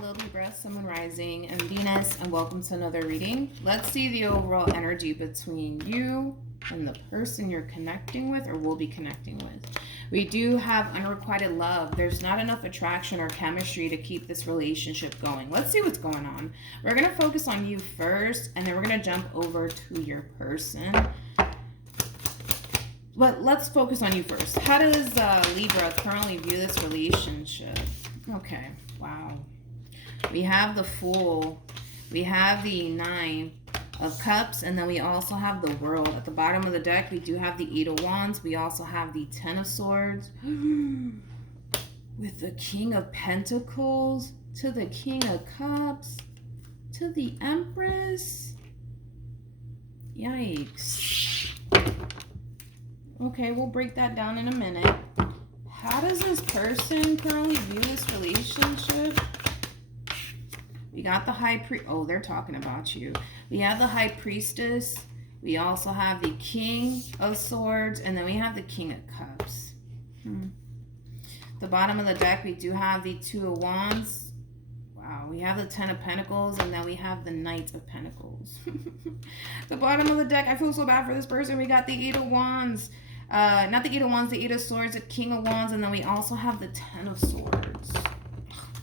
Hello Libra, Sun, Moon, Rising, and Venus, and welcome to another reading. Let's see the overall energy between you and the person you're connecting with or will be connecting with. We do have unrequited love. There's not enough attraction or chemistry to keep this relationship going. Let's see what's going on. We're going to focus on you first, and then we're going to jump over to your person. But let's focus on you first. How does Libra currently view this relationship? Okay, wow. We have the Fool. We have the Nine of Cups. And then we also have the World. At the bottom of the deck, we do have the Eight of Wands. We also have the Ten of Swords. With the King of Pentacles to the King of Cups to the Empress. Yikes. Okay, we'll break that down in a minute. How does this person currently view this relationship? We got the High Priest. Oh, they're talking about you. We have the High Priestess. We also have the King of Swords. And then we have the King of Cups. The bottom of the deck, we do have the Two of Wands. Wow, we have the Ten of Pentacles. And then we have the Knight of Pentacles. The bottom of the deck, I feel so bad for this person. We got the Eight of Wands. Not the Eight of Wands, the Eight of Swords, the King of Wands. And then we also have the Ten of Swords.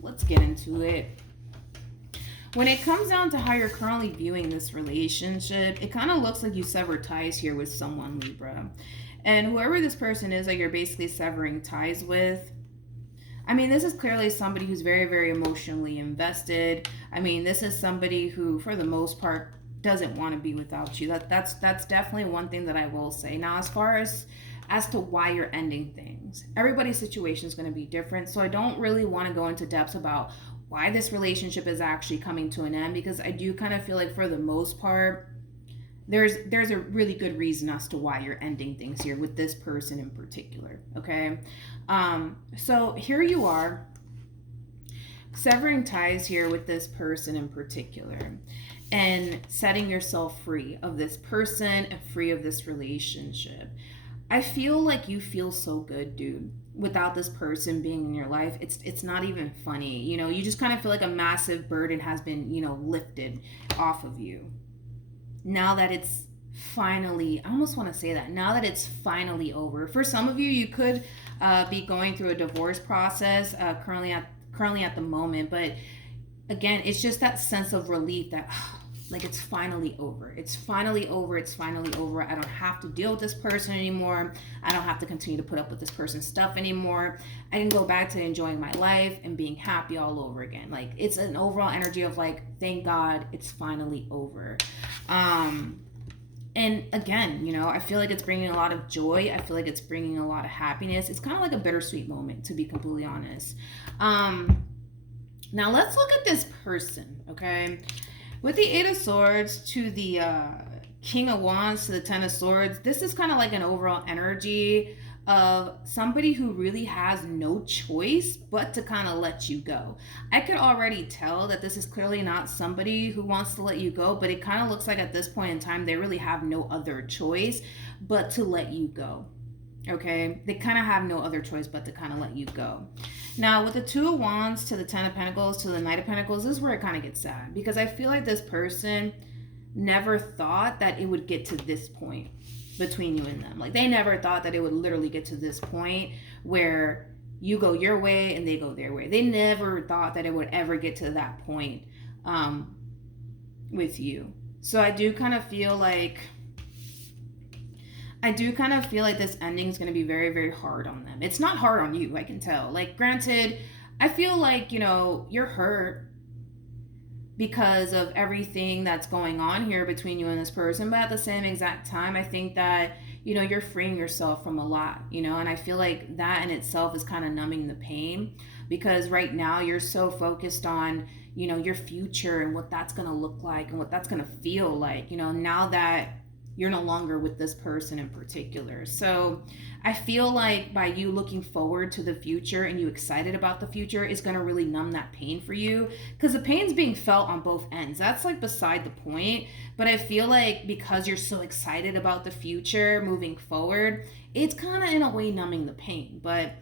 Let's get into it. When it comes down to how you're currently viewing this relationship, it kind of looks like you severed ties here with someone, Libra. And whoever this person is that you're basically severing ties with, I mean, this is clearly somebody who's very, very emotionally invested. I mean, this is somebody who, for the most part, doesn't want to be without you. That's definitely one thing that I will say. Now, as far as to why you're ending things, everybody's situation is going to be different. So I don't really want to go into depth about why this relationship is actually coming to an end, because I do kind of feel like for the most part, there's a really good reason as to why you're ending things here with this person in particular, okay? So here you are, severing ties here with this person in particular, and setting yourself free of this person and free of this relationship. I feel like you feel so good, dude, without this person being in your life. It's not even funny. You know, you just kind of feel like a massive burden has been, you know, lifted off of you. Now that it's finally, I almost want to say that, now that it's finally over. For some of you, you could be going through a divorce process currently at the moment. But again, it's just that sense of relief that, like, it's finally over. It's finally over. It's finally over. I don't have to deal with this person anymore. I don't have to continue to put up with this person's stuff anymore. I can go back to enjoying my life and being happy all over again. Like, it's an overall energy of like, thank God it's finally over. And again, you know, I feel like it's bringing a lot of joy. I feel like it's bringing a lot of happiness. It's kind of like a bittersweet moment, to be completely honest. Now let's look at this person, okay? With the Eight of Swords to the King of Wands to the Ten of Swords, this is kind of like an overall energy of somebody who really has no choice but to kind of let you go. I could already tell that this is clearly not somebody who wants to let you go, but it kind of looks like at this point in time, they really have no other choice but to let you go. Okay, they kind of have no other choice but to kind of let you go. Now, with the Two of Wands to the Ten of Pentacles to the Knight of Pentacles, this is where it kind of gets sad, because I feel like this person never thought that it would get to this point between you and them. Like, they never thought that it would literally get to this point where you go your way and they go their way. They never thought that it would ever get to that point with you. So I do kind of feel like this ending is going to be very, very hard on them. It's not hard on you, I can tell. Like, granted, I feel like, you know, you're hurt because of everything that's going on here between you and this person. But at the same exact time, I think that, you know, you're freeing yourself from a lot, you know, and I feel like that in itself is kind of numbing the pain, because right now you're so focused on, you know, your future and what that's going to look like and what that's going to feel like, you know, now that you're no longer with this person in particular. So I feel like by you looking forward to the future and you excited about the future is going to really numb that pain for you, because the pain's being felt on both ends. That's like beside the point. But I feel like because you're so excited about the future moving forward, it's kind of in a way numbing the pain. But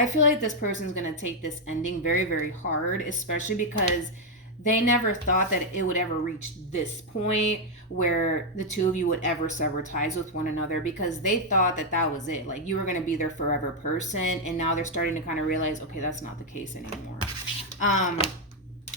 I feel like this person's going to take this ending very, very hard, especially because they never thought that it would ever reach this point where the two of you would ever sever ties with one another, because they thought that that was it. Like, you were going to be their forever person, and now they're starting to kind of realize, okay, that's not the case anymore.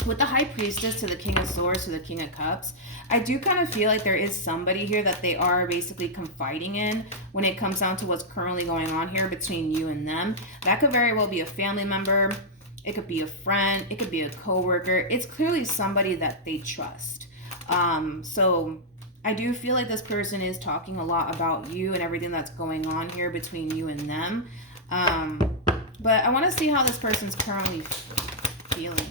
With the High Priestess to the King of Swords to the King of Cups, I do kind of feel like there is somebody here that they are basically confiding in when it comes down to what's currently going on here between you and them. That could very well be a family member. It could be a friend. It could be a coworker. It's clearly somebody that they trust. So I do feel like this person is talking a lot about you and everything that's going on here between you and them. But I want to see how this person's currently feeling.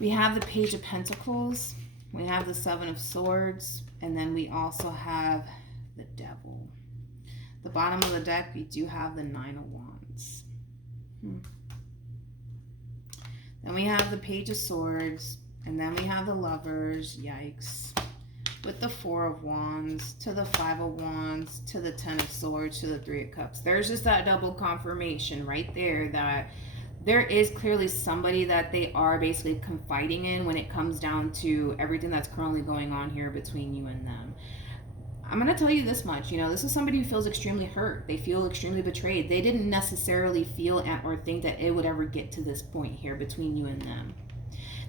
We have the Page of Pentacles. We have the Seven of Swords. And then we also have the Devil. The bottom of the deck, we do have the Nine of Wands. Then we have the Page of Swords. And then we have the Lovers. Yikes. With the Four of Wands, to the Five of Wands, to the Ten of Swords, to the Three of Cups. There's just that double confirmation right there that there is clearly somebody that they are basically confiding in when it comes down to everything that's currently going on here between you and them. I'm going to tell you this much, this is somebody who feels extremely hurt. They feel extremely betrayed. They didn't necessarily feel or think that it would ever get to this point here between you and them.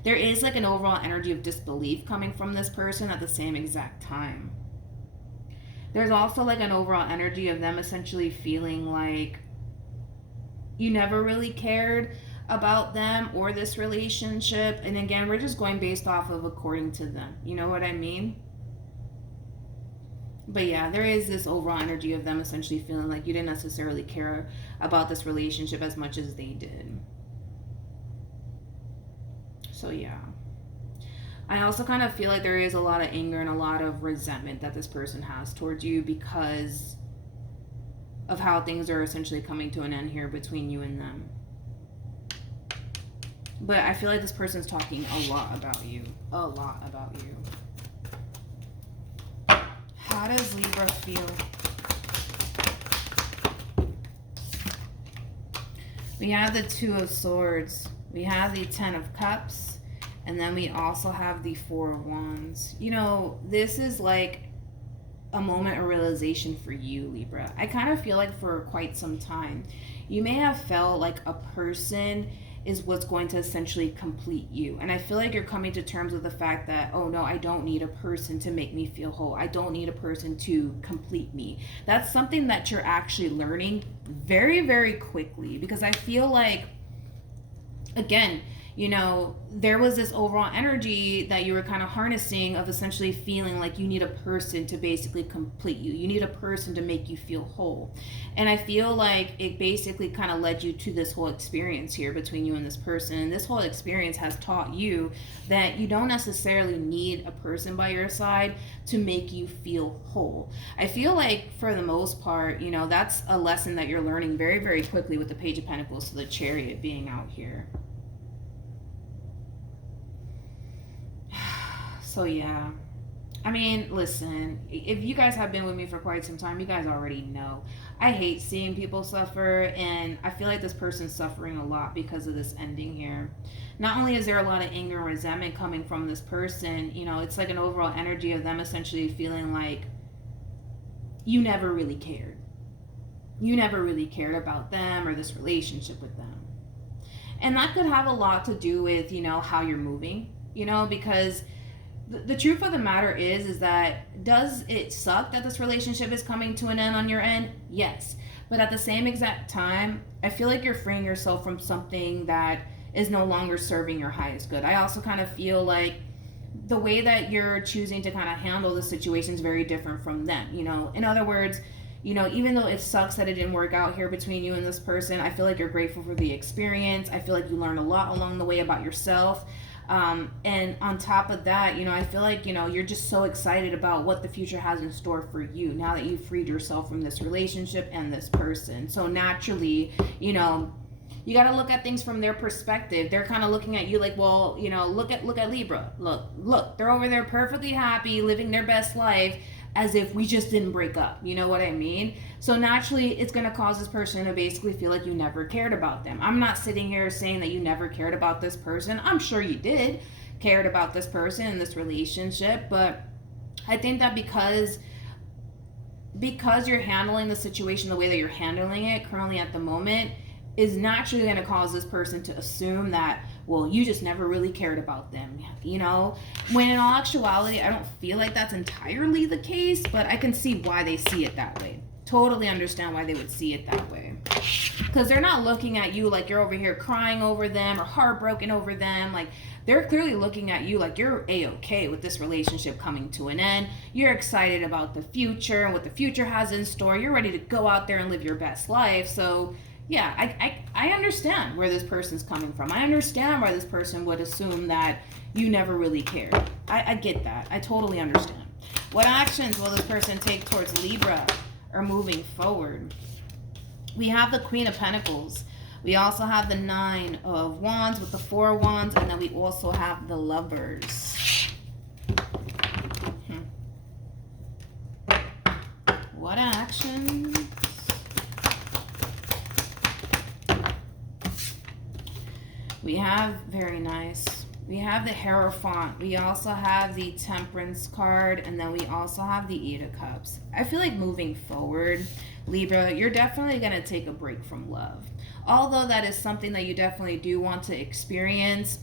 There is like an overall energy of disbelief coming from this person at the same exact time. There's also like an overall energy of them essentially feeling like you never really cared about them or this relationship. And again, we're just going based off of according to them. You know what I mean? But yeah, there is this overall energy of them essentially feeling like you didn't necessarily care about this relationship as much as they did. So yeah. I also kind of feel like there is a lot of anger and a lot of resentment that this person has towards you because of how things are essentially coming to an end here between you and them. But I feel like this person's talking a lot about you. A lot about you. How does Libra feel? We have the Two of Swords. We have the Ten of Cups. And then we also have the Four of Wands. This is like a moment of realization for you, Libra. I kind of feel like for quite some time, you may have felt like a person is what's going to essentially complete you. And I feel like you're coming to terms with the fact that, oh no, I don't need a person to make me feel whole. I don't need a person to complete me. That's something that you're actually learning very, very quickly, because I feel like, again, there was this overall energy that you were kind of harnessing of essentially feeling like you need a person to basically complete you. You need a person to make you feel whole. And I feel like it basically kind of led you to this whole experience here between you and this person. And this whole experience has taught you that you don't necessarily need a person by your side to make you feel whole. I feel like for the most part, that's a lesson that you're learning very, very quickly with the Page of Pentacles to the Chariot being out here. So yeah, I mean, listen, if you guys have been with me for quite some time, you guys already know I hate seeing people suffer, and I feel like this person's suffering a lot because of this ending here. Not only is there a lot of anger and resentment coming from this person, it's like an overall energy of them essentially feeling like you never really cared. You never really cared about them or this relationship with them. And that could have a lot to do with, how you're moving, because the truth of the matter is that, does it suck that this relationship is coming to an end on your end? Yes. But at the same exact time, I feel like you're freeing yourself from something that is no longer serving your highest good. I also kind of feel like the way that you're choosing to kind of handle the situation is very different from them. In other words, even though it sucks that it didn't work out here between you and this person, I feel like you're grateful for the experience. I feel like you learned a lot along the way about yourself. And on top of that, I feel like, you're just so excited about what the future has in store for you now that you've freed yourself from this relationship and this person. So naturally, you got to look at things from their perspective. They're kind of looking at you like, well, look at Libra. Look, they're over there perfectly happy, living their best life. as if we just didn't break up. You know what I mean? So naturally, it's going to cause this person to basically feel like you never cared about them. I'm not sitting here saying that you never cared about this person. I'm sure you did cared about this person in this relationship, but I think that because you're handling the situation the way that you're handling it currently at the moment is naturally going to cause this person to assume that, well, you just never really cared about them, you know, when in all actuality, I don't feel like that's entirely the case, but I can see why they see it that way. Totally understand why they would see it that way. Because they're not looking at you like you're over here crying over them or heartbroken over them. Like, they're clearly looking at you like you're A-okay with this relationship coming to an end. You're excited about the future and what the future has in store. You're ready to go out there and live your best life. So yeah, I understand where this person's coming from. I understand why this person would assume that you never really cared. I get that. I totally understand. What actions will this person take towards Libra or moving forward? We have the Queen of Pentacles. We also have the Nine of Wands with the Four of Wands, and then we also have the Lovers. What actions? We have, very nice, we have the Hierophant. We also have the Temperance card, and then we also have the Eight of Cups. I feel like moving forward, Libra, you're definitely going to take a break from love. Although that is something that you definitely do want to experience,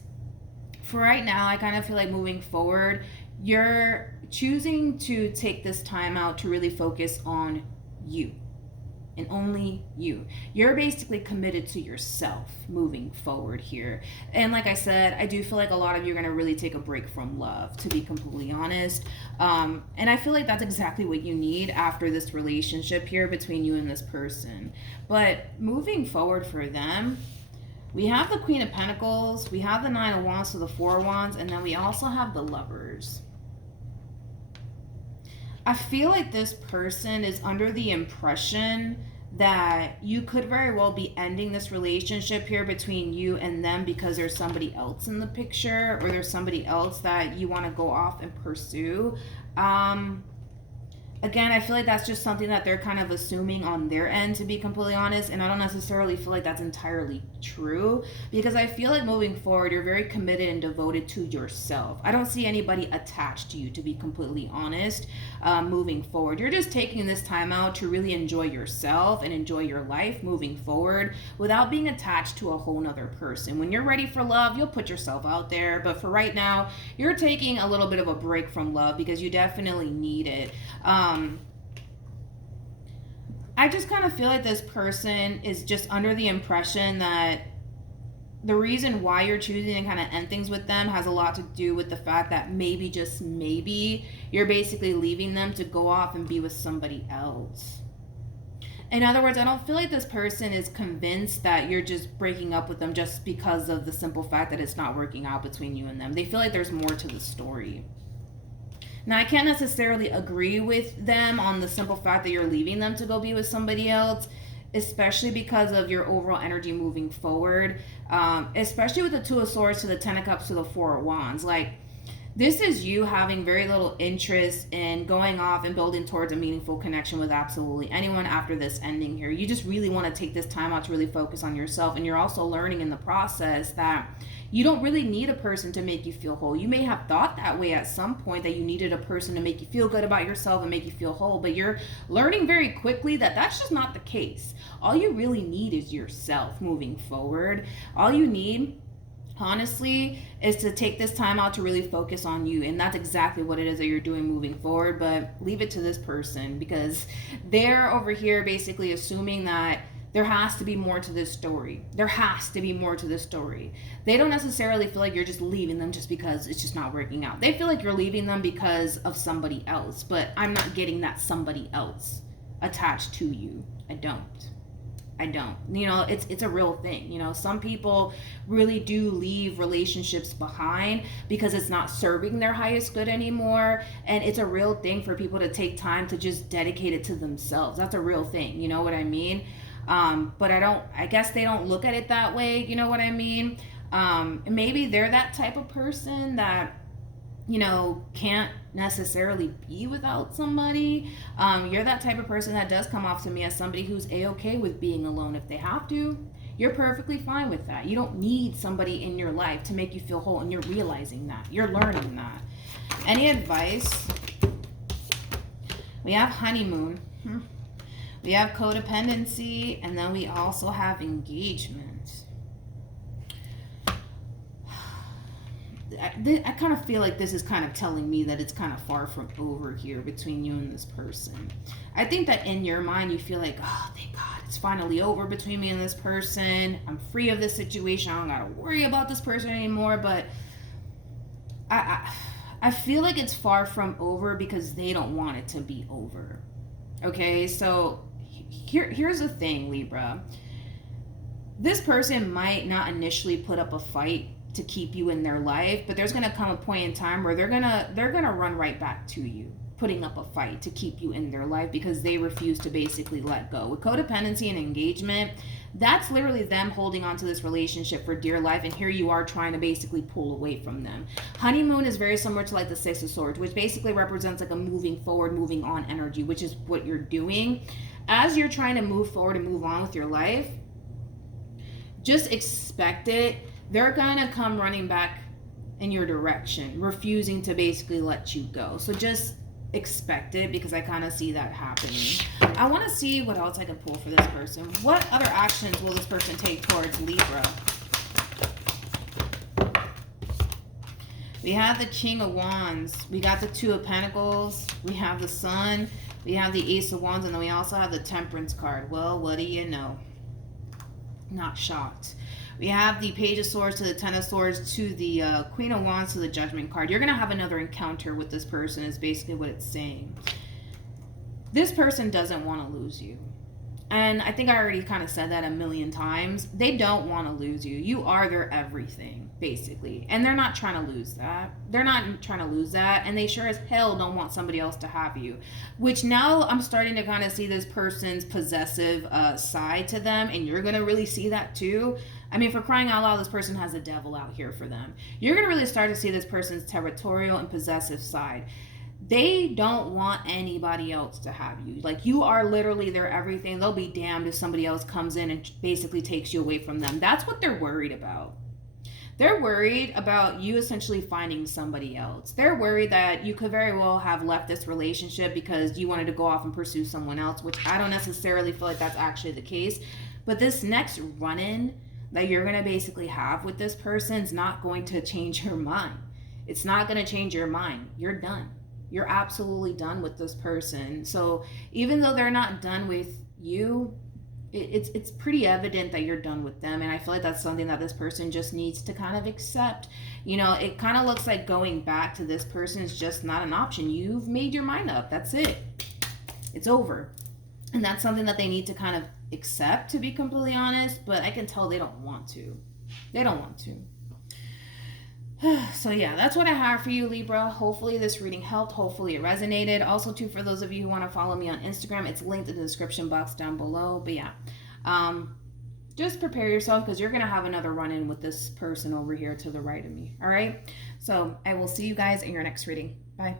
for right now, I kind of feel like moving forward, you're choosing to take this time out to really focus on you. And only you. You're basically committed to yourself moving forward here. And like I said, I do feel like a lot of you are going to really take a break from love, to be completely honest. And I feel like that's exactly what you need after this relationship here between you and this person. But moving forward for them, we have the Queen of Pentacles, we have the Nine of Wands, so the Four of Wands, and then we also have the Lovers. I feel like this person is under the impression that you could very well be ending this relationship here between you and them because there's somebody else in the picture, or there's somebody else that you want to go off and pursue. Again, I feel like that's just something that they're kind of assuming on their end, to be completely honest, and I don't necessarily feel like that's entirely true, because I feel like moving forward, you're very committed and devoted to yourself. I don't see anybody attached to you, to be completely honest, moving forward. You're just taking this time out to really enjoy yourself and enjoy your life moving forward without being attached to a whole nother person. When you're ready for love, you'll put yourself out there, but for right now, you're taking a little bit of a break from love because you definitely need it. I just kind of feel like this person is just under the impression that the reason why you're choosing to kind of end things with them has a lot to do with the fact that maybe, just maybe, you're basically leaving them to go off and be with somebody else. In other words, I don't feel like this person is convinced that you're just breaking up with them just because of the simple fact that it's not working out between you and them. They feel like there's more to the story. Now, I can't necessarily agree with them on the simple fact that you're leaving them to go be with somebody else, especially because of your overall energy moving forward, especially with the Two of Swords to the Ten of Cups to the Four of Wands. Like, this is you having very little interest in going off and building towards a meaningful connection with absolutely anyone after this ending here. You just really want to take this time out to really focus on yourself, and you're also learning in the process that you don't really need a person to make you feel whole. You may have thought that way at some point, that you needed a person to make you feel good about yourself and make you feel whole, but you're learning very quickly that that's just not the case. All you really need is yourself moving forward. All you need, honestly, is to take this time out to really focus on you, and that's exactly what it is that you're doing moving forward. But leave it to this person, because they're over here basically assuming that there has to be more to this story. There has to be more to this story. They don't necessarily feel like you're just leaving them just because it's just not working out. They feel like you're leaving them because of somebody else, but I'm not getting that somebody else attached to you. I don't. You know, it's a real thing. You know, some people really do leave relationships behind because it's not serving their highest good anymore. And it's a real thing for people to take time to just dedicate it to themselves. That's a real thing. You know what I mean? But I guess they don't look at it that way. You know what I mean? Maybe they're that type of person that can't necessarily be without somebody. You're that type of person that does come off to me as somebody who's a-okay with being alone if they have to. You're perfectly fine with that. You don't need somebody in your life to make you feel whole, and you're realizing that. You're learning that. Any advice? We have honeymoon. We have codependency, and then we also have engagement. I kind of feel like this is kind of telling me that it's kind of far from over here between you and this person. I think that in your mind you feel like, oh, thank God, it's finally over between me and this person. I'm free of this situation. I don't gotta worry about this person anymore. But I feel like it's far from over because they don't want it to be over. Okay, so here's the thing, Libra. This person might not initially put up a fight to keep you in their life, but there's gonna come a point in time where they're gonna run right back to you, putting up a fight to keep you in their life because they refuse to basically let go. With codependency and engagement, that's literally them holding on to this relationship for dear life, and here you are trying to basically pull away from them. Honeymoon is very similar to like the Six of Swords, which basically represents like a moving forward, moving on energy, which is what you're doing. As you're trying to move forward and move on with your life, just expect it. They're gonna come running back in your direction, refusing to basically let you go. So just expect it, because I kind of see that happening. I want to see what else I can pull for this person. What other actions will this person take towards Libra? We have the King of Wands. We got the Two of Pentacles. We have the Sun. We have the Ace of Wands. And then we also have the Temperance card. Well, what do you know? Not shocked. We have the Page of Swords to the Ten of Swords to the Queen of Wands to the Judgment card. You're going to have another encounter with this person is basically what it's saying. This person doesn't want to lose you. And I think I already kind of said that a million times. They don't want to lose you. You are their everything, basically. And they're not trying to lose that. They're not trying to lose that. And they sure as hell don't want somebody else to have you. Which now I'm starting to kind of see this person's possessive side to them. And you're going to really see that too. I mean, for crying out loud, this person has a devil out here for them. You're going to really start to see this person's territorial and possessive side. They don't want anybody else to have you. Like, you are literally their everything. They'll be damned if somebody else comes in and basically takes you away from them. That's what they're worried about. They're worried about you essentially finding somebody else. They're worried that you could very well have left this relationship because you wanted to go off and pursue someone else, which I don't necessarily feel like that's actually the case. But this next run-in that you're going to basically have with this person is not going to change your mind. It's not going to change your mind. You're done. You're absolutely done with this person. So even though they're not done with you, it's pretty evident that you're done with them. And I feel like that's something that this person just needs to kind of accept. You know, it kind of looks like going back to this person is just not an option. You've made your mind up. That's it. It's over. And that's something that they need to kind of accept, to be completely honest. But I can tell they don't want to. They don't want to. So yeah, that's what I have for you, Libra. Hopefully this reading helped. Hopefully it resonated. Also, too, for those of you who want to follow me on Instagram, it's linked in the description box down below. But yeah, just prepare yourself, because you're going to have another run-in with this person over here to the right of me. All right? So I will see you guys in your next reading. Bye.